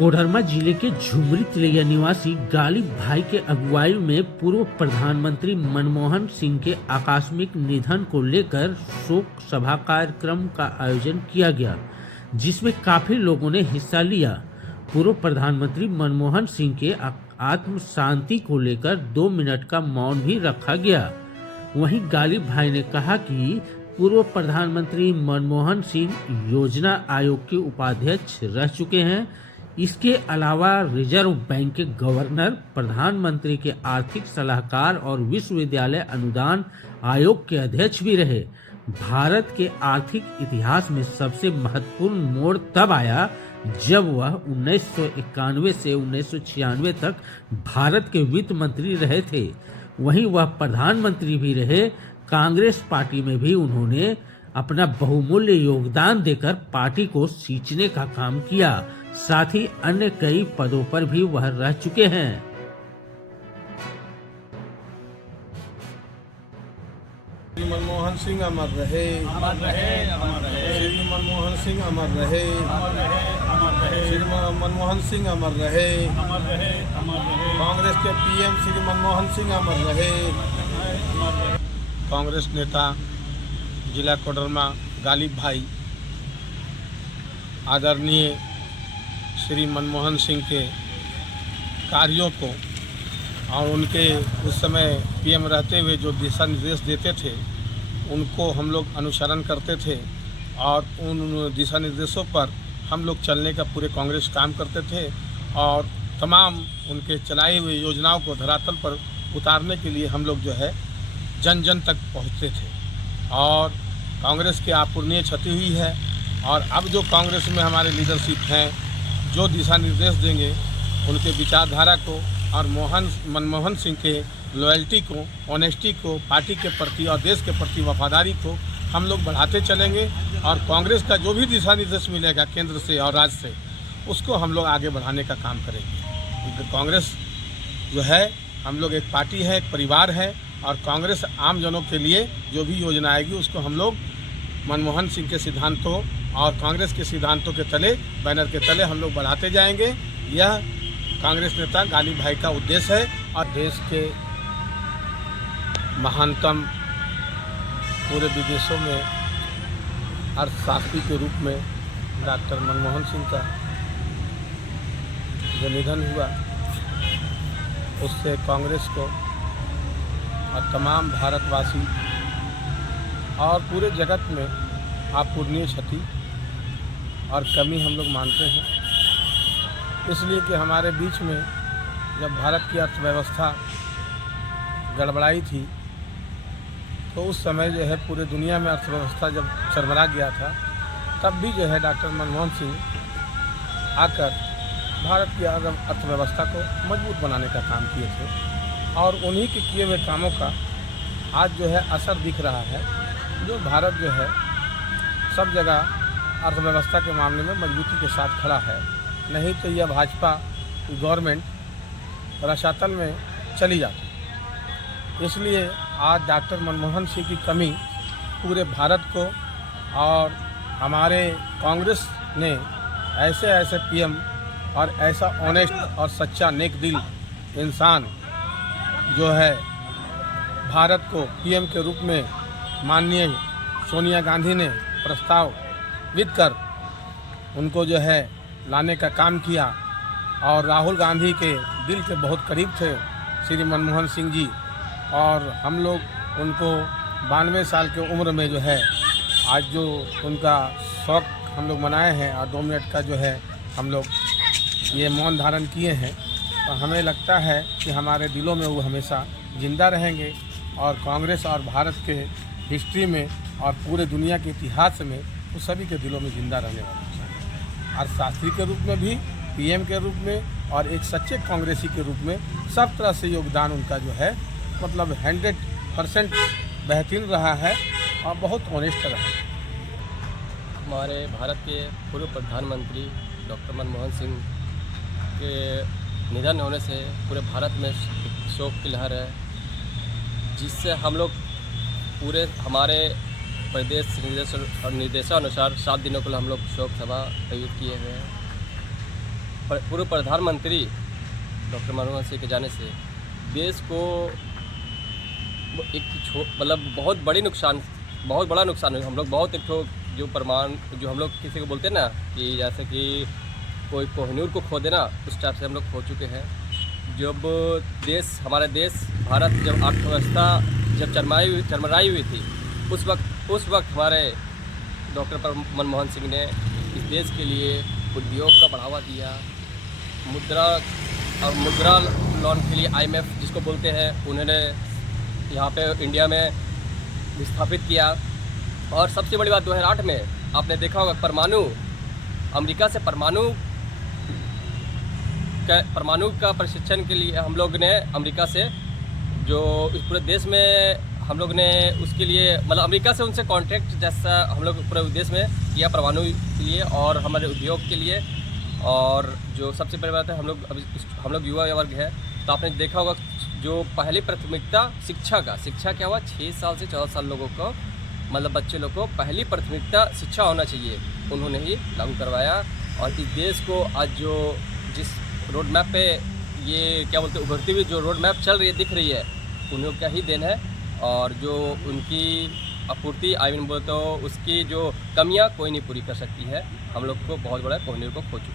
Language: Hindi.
कोडरमा जिले के झुमरी तिलैया निवासी गालिब भाई के अगुवाई में पूर्व प्रधानमंत्री मनमोहन सिंह के आकस्मिक निधन को लेकर शोक सभा कार्यक्रम का आयोजन किया गया, जिसमें काफी लोगों ने हिस्सा लिया। पूर्व प्रधानमंत्री मनमोहन सिंह के आत्म शांति को लेकर 2 मिनट का मौन भी रखा गया। वहीं गालिब भाई ने कहा कि पूर्व प्रधानमंत्री मनमोहन सिंह योजना आयोग के उपाध्यक्ष रह चुके हैं। इसके अलावा रिजर्व बैंक के गवर्नर, प्रधानमंत्री के आर्थिक सलाहकार और विश्वविद्यालय अनुदान आयोग के अध्यक्ष भी रहे। भारत के आर्थिक इतिहास में सबसे महत्वपूर्ण मोड़ तब आया जब वह 1991 से 1996 तक भारत के वित्त मंत्री रहे थे। वहीं वह प्रधानमंत्री भी रहे। कांग्रेस पार्टी में भी उन्होंने अपना बहुमूल्य योगदान देकर पार्टी को सींचने का काम किया। साथ ही अन्य कई पदों पर भी वह रह चुके हैं। श्री मनमोहन सिंह अमर रहे, अमर रहे, अमर रहे। श्री मनमोहन सिंह अमर रहे, अमर रहे, अमर रहे। श्री मनमोहन सिंह अमर रहे, अमर रहे, अमर रहे। कांग्रेस के पीएम श्री मनमोहन सिंह अमर रहे, अमर रहे। कांग्रेस नेता जिला कोडरमा गालिब भाई आदरणीय श्री मनमोहन सिंह के कार्यों को और उनके उस समय पीएम रहते हुए जो दिशा निर्देश देते थे उनको हम लोग अनुसरण करते थे और उन दिशा निर्देशों पर हम लोग चलने का पूरे कांग्रेस काम करते थे और तमाम उनके चलाई हुई योजनाओं को धरातल पर उतारने के लिए हम लोग जो है जन जन तक पहुँचते थे। और कांग्रेस की अपूरणीय क्षति हुई है और अब जो कांग्रेस में हमारे लीडरशिप हैं जो दिशा निर्देश देंगे उनके विचारधारा को और मनमोहन सिंह के लॉयल्टी को, ऑनेस्टी को, पार्टी के प्रति और देश के प्रति वफादारी को हम लोग बढ़ाते चलेंगे और कांग्रेस का जो भी दिशा निर्देश मिलेगा केंद्र से और राज्य से उसको हम लोग आगे बढ़ाने का काम करेंगे। क्योंकि कांग्रेस जो है हम लोग एक पार्टी है, एक परिवार है और कांग्रेस आम जनों के लिए जो भी योजना आएगी उसको हम लोग मनमोहन सिंह के सिद्धांतों और कांग्रेस के सिद्धांतों के तले, बैनर के तले हम लोग बढ़ाते जाएंगे। यह कांग्रेस नेता गालिब भाई का उद्देश्य है और देश के महानतम पूरे विदेशों में अर्थशास्त्री के रूप में डॉक्टर मनमोहन सिंह का जो निधन हुआ उससे कांग्रेस को और तमाम भारतवासी और पूरे जगत में अपूरणीय क्षति और कमी हम लोग मानते हैं। इसलिए कि हमारे बीच में जब भारत की अर्थव्यवस्था गड़बड़ाई थी तो उस समय जो है पूरे दुनिया में अर्थव्यवस्था जब चरमरा गया था तब भी जो है डॉक्टर मनमोहन सिंह आकर भारत की अर्थव्यवस्था को मजबूत बनाने का काम किए थे और उन्हीं के किए हुए कामों का आज जो है असर दिख रहा है। जो भारत जो है सब जगह अर्थव्यवस्था के मामले में मजबूती के साथ खड़ा है, नहीं तो यह भाजपा गवर्नमेंट रसातल में चली जाती। इसलिए आज डॉक्टर मनमोहन सिंह की कमी पूरे भारत को और हमारे कांग्रेस ने ऐसे पीएम और ऐसा ऑनेस्ट और सच्चा नेक दिल इंसान जो है भारत को पीएम के रूप में माननीय सोनिया गांधी ने प्रस्तावित कर उनको जो है लाने का काम किया और राहुल गांधी के दिल के बहुत करीब थे श्री मनमोहन सिंह जी और हम लोग उनको 92 साल की उम्र में जो है आज जो उनका शौक हम लोग मनाए हैं और 2 मिनट का जो है हम लोग ये मौन धारण किए हैं। तो हमें लगता है कि हमारे दिलों में वो हमेशा ज़िंदा रहेंगे और कांग्रेस और भारत के हिस्ट्री में और पूरे दुनिया के इतिहास में वो सभी के दिलों में ज़िंदा रहने वाले हैं। अर्थशास्त्री के रूप में भी, पीएम के रूप में और एक सच्चे कांग्रेसी के रूप में सब तरह से योगदान उनका जो है मतलब 100% बेहतरीन रहा है और बहुत ऑनेस्ट रहा है। हमारे भारत के पूर्व प्रधानमंत्री डॉक्टर मनमोहन सिंह के निधन होने से पूरे भारत में शोक की लहर है, जिससे हम लोग पूरे हमारे प्रदेश निर्देशानुसार 7 दिनों के लिए हम लोग शोक सभा आयोजित किए हुए हैं। पूर्व प्रधानमंत्री डॉक्टर मनमोहन सिंह के जाने से देश को एक मतलब बहुत बड़ा नुकसान है। हम लोग बहुत एक ठो जो हम लोग किसी को बोलते हैं ना कि जैसे कि कोई कोहिनूर को खो देना, उस टाइप से हम लोग खो चुके हैं। जब हमारा देश भारत जब अर्थव्यवस्था जब चरमराई हुई थी, उस वक्त हमारे डॉक्टर मनमोहन सिंह ने इस देश के लिए उद्योग का बढ़ावा दिया। मुद्रा लोन के लिए IMF जिसको बोलते हैं, उन्होंने यहाँ पे इंडिया में स्थापित किया। और सबसे बड़ी बात 2008 में आपने देखा होगा अमेरिका से परमाणु का प्रशिक्षण के लिए हम लोग ने अमेरिका से जो इस पूरे देश में हम लोग ने उसके लिए मतलब अमेरिका से उनसे कॉन्ट्रैक्ट जैसा हम लोग पूरे देश में किया परमाणु के लिए और हमारे उद्योग के लिए। और जो सबसे बड़ी बात है, हम लोग युवा वर्ग है, तो आपने देखा होगा जो पहली प्राथमिकता शिक्षा क्या हुआ, 6 साल से 14 साल लोगों को मतलब बच्चे लोग को पहली प्राथमिकता शिक्षा होना चाहिए, उन्होंने ही लागू करवाया। और इस देश को आज जिस रोड मैप पे ये क्या बोलते हैं उभरती हुई जो रोड मैप चल रही है दिख रही है, उन्होंने क्या ही देन है। और जो उनकी आपूर्ति बोलते हो उसकी जो कमियां कोई नहीं पूरी कर सकती है। हम लोग को बहुत बड़ा कोहिनूर को खो चुका है।